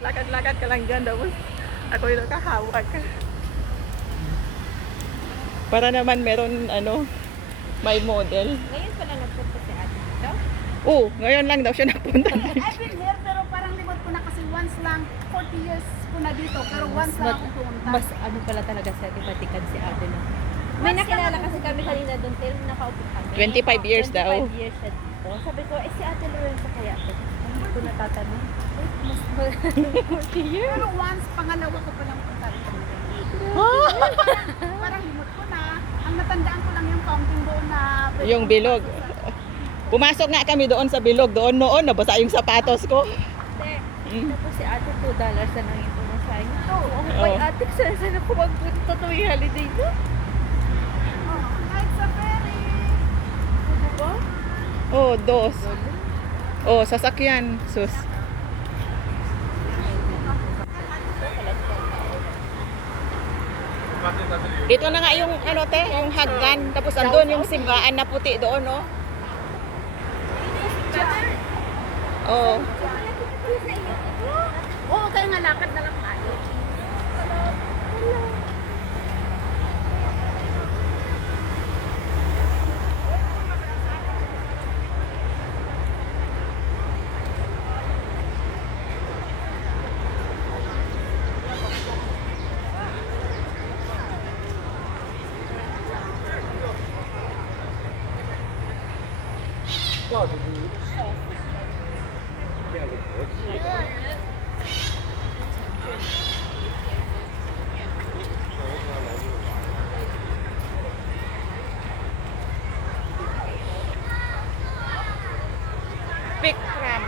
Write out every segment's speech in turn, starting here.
Lakad-lakad ka lang dyan, tapos ako yung nakahawak. Para naman meron, may model. Ngayon pala nagpunta si ate dito? Oo, ngayon lang daw siya napunta. I've been here pero parang limot ko na kasi once lang, 40 years ko na dito, pero once lang ako pumunta. Mas ano pala talaga sa tipatikan si ate no? May nakilala kasi kami kanina doon till nakaupo kami. 25 years daw. 25 years siya dito. Sabi ko, si ate Lorenza kaya ito? Hindi ko natatanong. Mas 40 years? Pero once, pangalawa ko pa lang punta dito. Parang limot ko na. Ang natandaan ko lang yung fountain doon na... Yung bilog. Pumasok nga kami doon sa bilog. Doon noon, nabasa yung sapatos ko. Hindi. Tapos si ate $2 na lang yung pumasahin. Ito, ang Oo. may ate, saan ako magpunta tuwing holiday do? Oh, night safari. Diba? Oh, dos. Oh, sasakyan. Sus. Dito na nga yung yung hagdan. Tapos andun yung simbahan na puti doon, no? Oh. Oo, kaya nga lakad na lang tayo. Pikram.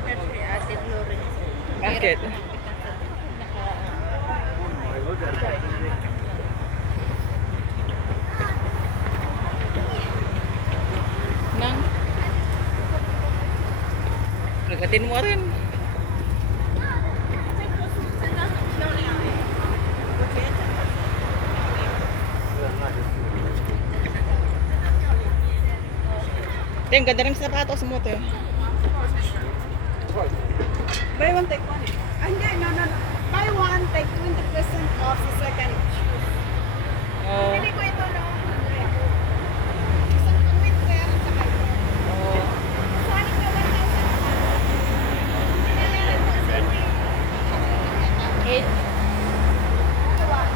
Si ate Lorenza. Bakit? Nang Nagatin mo rin. Ang ganda ng sapatos mo, te. Buy one, take one. Hindi, no. Buy one, take 20% off sa second. Oh. Hindi ko ito, no. Isang winter at saka ito. Oh. Sonic na 1,000. Eight.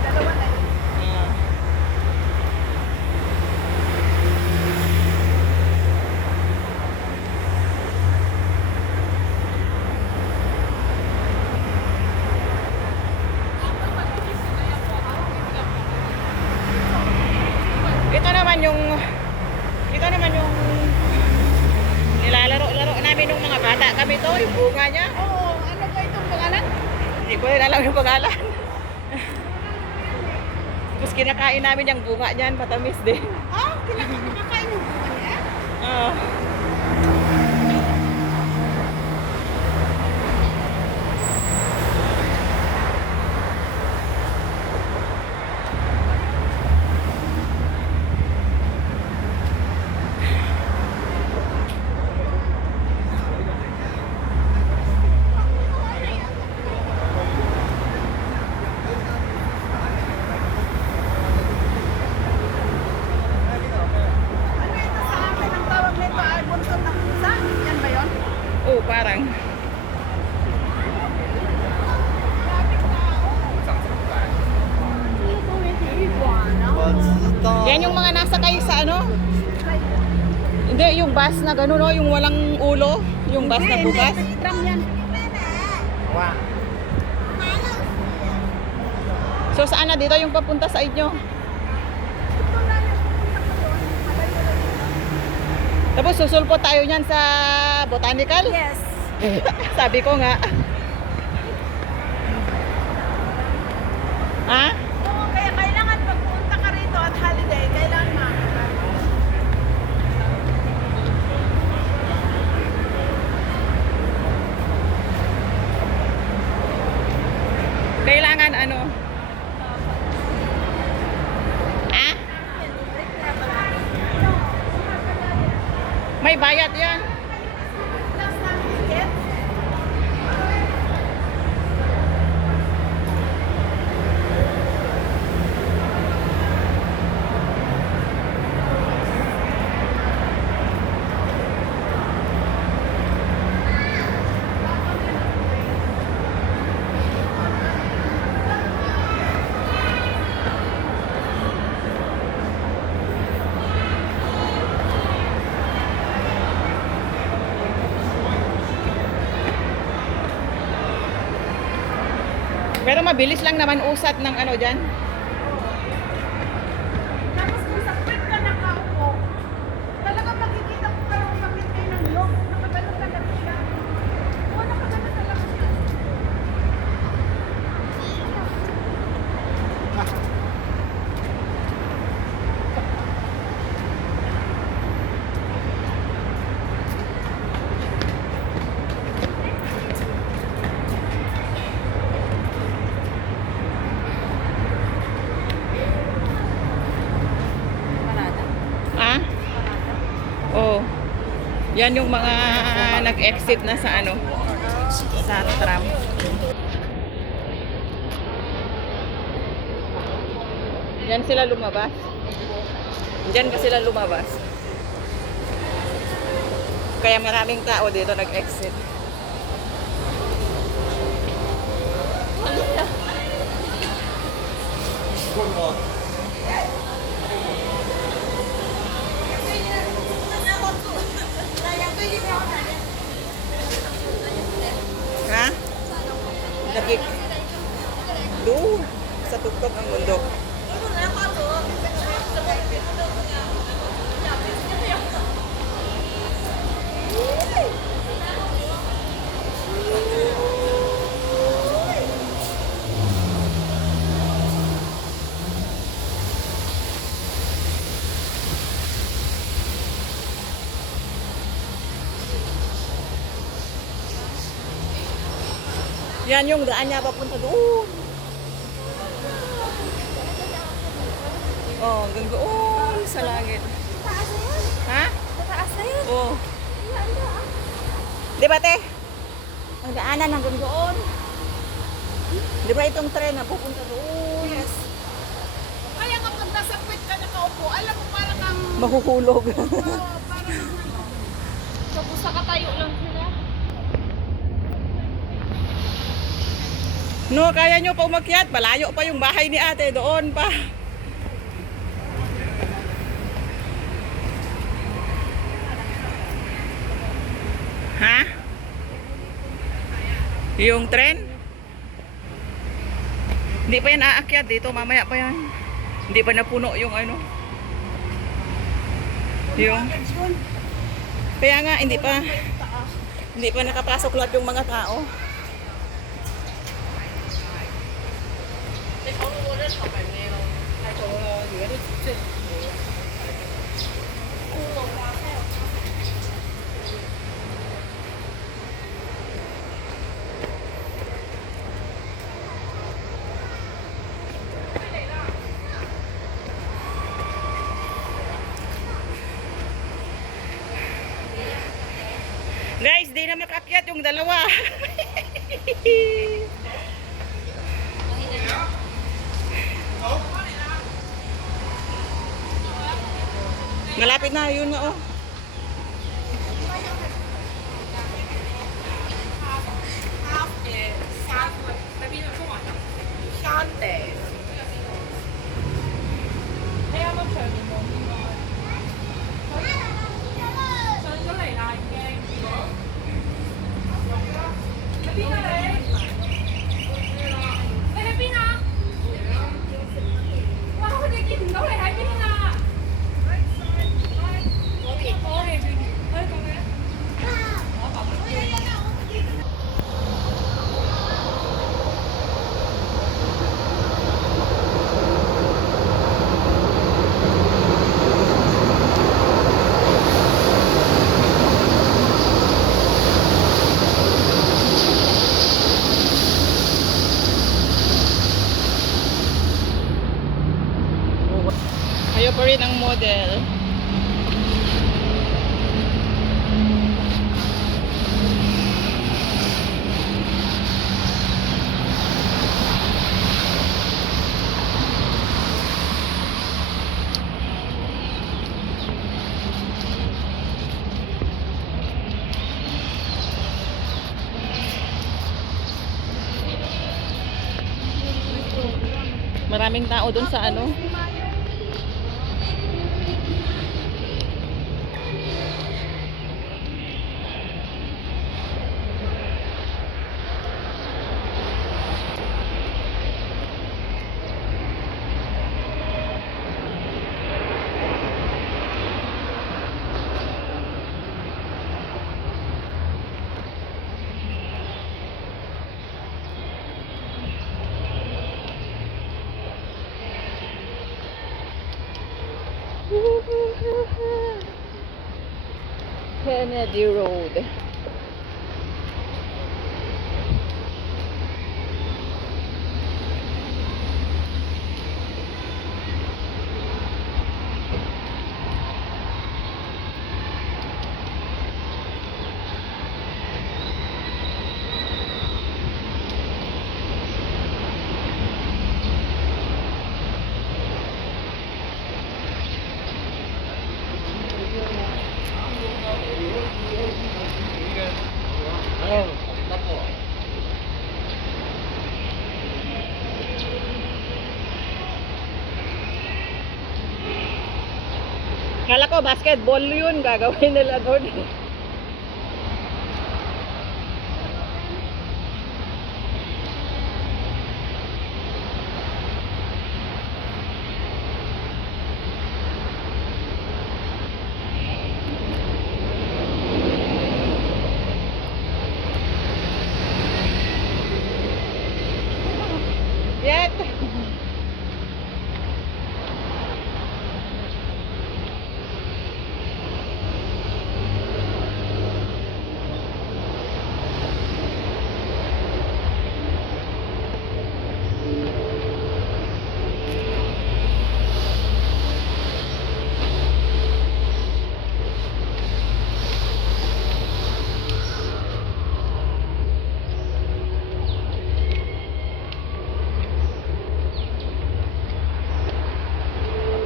Dalawa na yun. Ah. Ito naman yung nilalaro-laro namin nung mga bata kami to, yung bunga niya. Oo, ano ba itong pangalan? Hindi ko rin alam yung pangalan. Tapos kinakain namin yung bunga niyan, matamis din. Ah, kinakain yung bunga niya? Ah. Ano ito sa akin? Ang tawag nito ay buntot ng pusa? Yan ba yun? Oh, parang. Yan yung mga nasa kayo sa ano? Hindi, yung bus na gano'n, no? Yung walang ulo. Yung bus na bukas. Drum yan. So, saan na dito yung papunta sa inyo? Ito na yung pupunta ko doon. Malayo lang yun. Tapos susulpo tayo niyan sa botanical? Yes. Sabi ko nga. Ha? Oo, kaya kailangan pagpunta ka rito at holiday, kailangan makakita. Kailangan ano? Ha? May bayad yan. Last time ticket. Pero mabilis lang naman usat ng ano dyan. Tapos kung sa quick ka nakaupo, talagang makikita ko parang umakit kayo ng loob. Nakagano talaga siya. Oo, nakagano talaga siya. Ha? Oh. Yan yung mga nag-exit na sa ano, sa tram. Diyan sila lumabas. Diyan ba sila lumabas? Kaya maraming tao dito nag-exit. Ha? Nagik. Doon. Sa tuktok ng bundok. Yan yung daan niya papunta doon. Oh, hanggang doon sa langit. Taas na yan. Ha? Taas na yan. Oh. Di ba, te? Ang daanan hanggang doon. Di ba itong tren na pupunta doon? Yes. Kaya kapag nasa quick ka nakaupo, alam mo parang kang... Mahuhulog. Tapos nakatayo lang sila. No, kaya nyo pa umakyat. Malayo pa yung bahay ni ate. Doon pa. Ha? Yung tren? Hindi pa yan aakyat dito. Mamaya pa yan. Hindi pa napuno yung ano. Yung... Kaya nga, hindi pa nakapasok lahat yung mga tao. Guys, di na makakyat yung dalawa. Malapit na yun na oh. Kayo pa rin ang model. daming tao dun sa ano. Kennedy Road. Kala ko basketball yun, gagawin nila doon. Yet.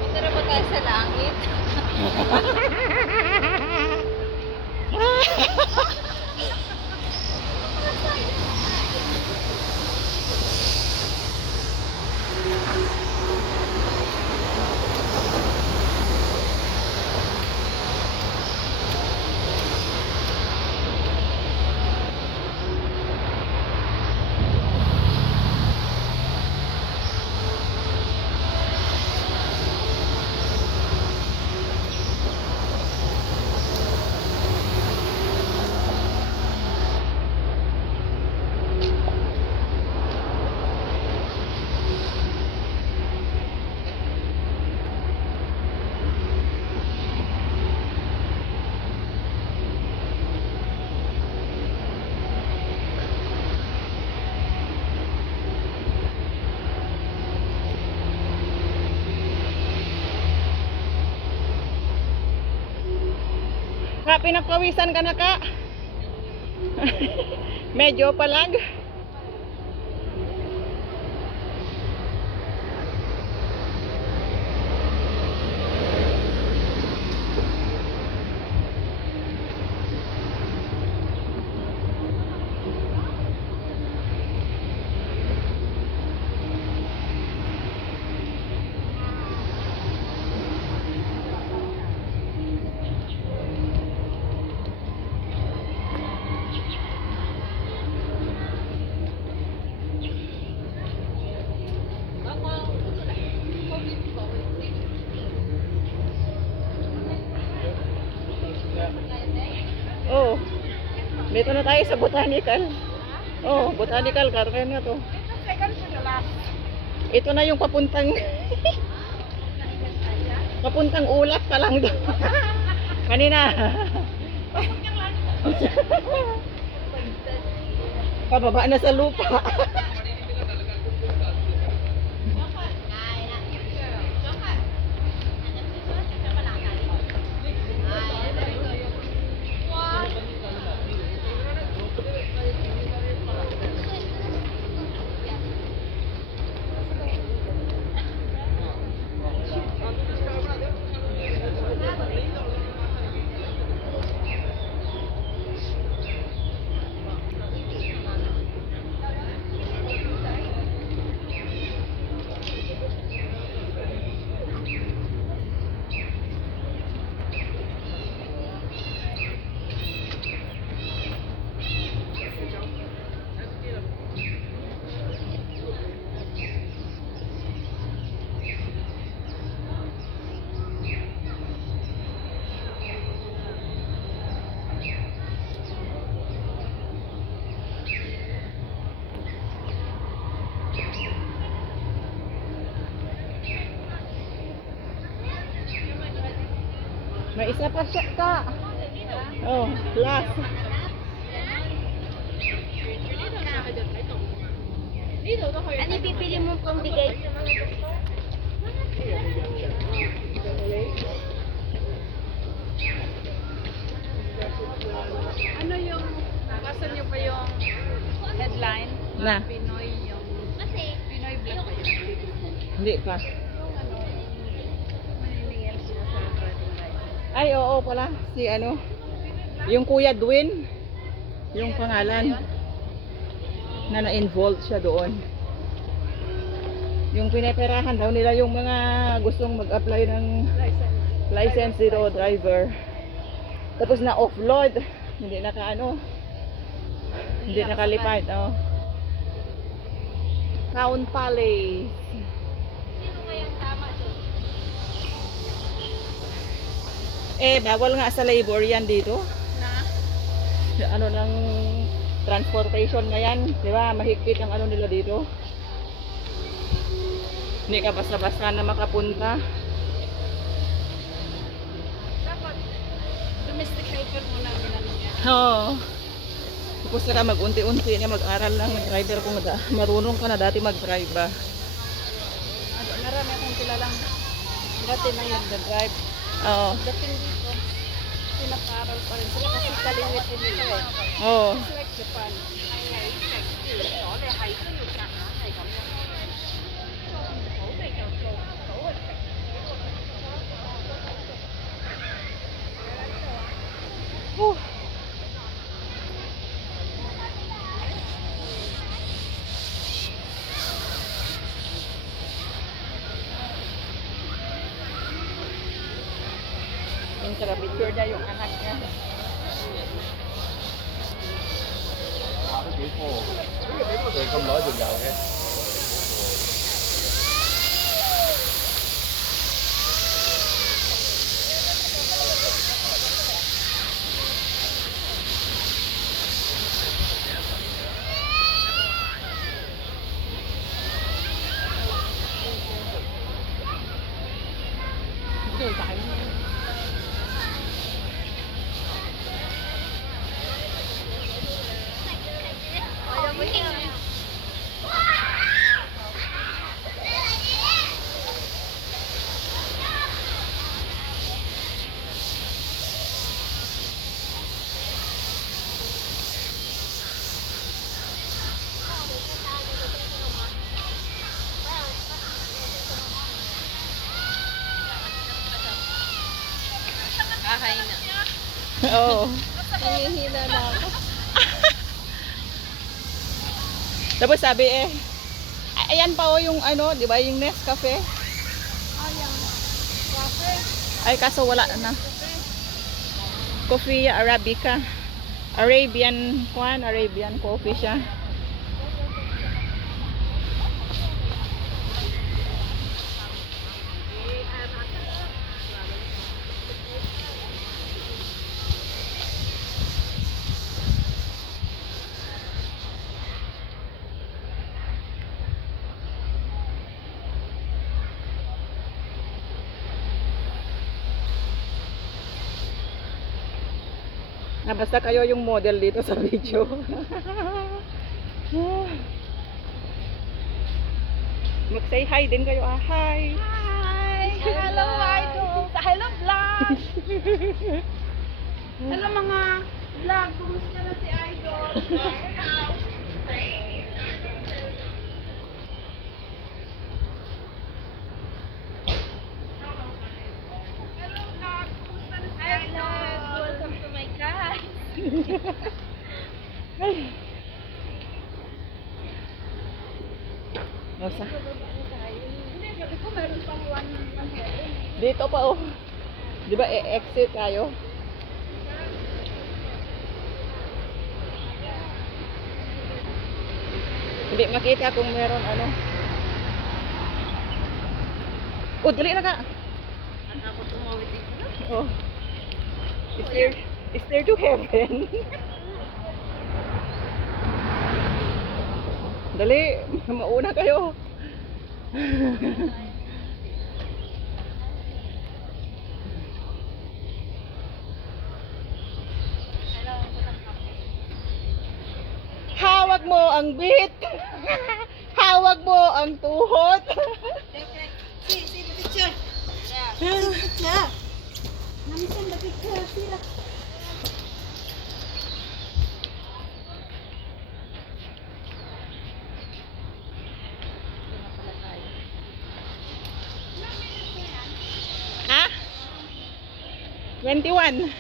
Tara ba tayo sa langit? Ka, pinagpawisan ka na ka. Medyo palag. Oh. Dito na tayo sa botanical. Oh, botanical garden na to. Second to the last. Ito na yung papuntang papuntang ulap pa lang doon. Kanina. Pababa na sa lupa. May isa pa siya ka. Oh, last. Ano pipili mo pang bigay? Ano yung, nabasa niyo pa yung headline? Na. Pinoy yung, Pinoy vlog ba yun? Hindi pa. Yung ano, maniningil siya sa driving license. Ay, oo pala. Si ano? Yung Kuya Dwin. Yung pangalan. Na na-involved siya doon. Yung pinaperahan daw nila yung mga gustong mag-apply ng license zero driver. Tapos na offload. Hindi naka-ano. Hindi nakalipad. Oh. Crown Palace. Sino kayang tama doon? Bawal nga sa labor yan dito. Na? Ano ng transportation ngayon, di ba? Mahigpit ang ano nila dito. Hindi ka basta-basta na makapunta. Dapat, domesticated mo namin ano yan. Oo. Tapos saka mag-unti-unti na mag-aral ng driver kung marunong ka na dati mag-drive ba. Ano, marami akong kilalang dati nang nagda-drive. Oo. Dating dito, pinapaaral pa rin sila kasi kaliwit din nila eh. Oo. It's like Japan. Whew. Yung picture niya yung anak niya. Rồi không nói đường nào hết. Rồi tại Kahay na. Oo. Nanghihina na ako. Tapos sabi ayan pa yung ano, di ba yung Nescafe? Ayan. Kape. Ay kaso wala na. Coffee Arabica. Arabian coffee siya. Basta kayo yung model dito sa video. Mag-say hi din kayo. Hi! Hi! Hello, idol! Hello, vlog! Hello, mga vlog! Kumusta na si idol? Hello, vlog! Kumusta na si Hi, idol? vlog! Welcome to my car. Nosa. Hindi, sabi ko meron pang one heaven. Dito pa oh. Di ba exit tayo? Hindi makita kung meron ano. Oh, dali na ka. Ako tumawid dito na. Oh. Stair to heaven. Dali, mauna kayo. hawak mo ang bit. Hawak mo ang tuhod. See the picture. See the picture. Namisan the picture. See the Ha? 21.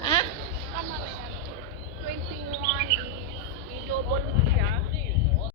Ha? Tama na yan. 21 is i-double mo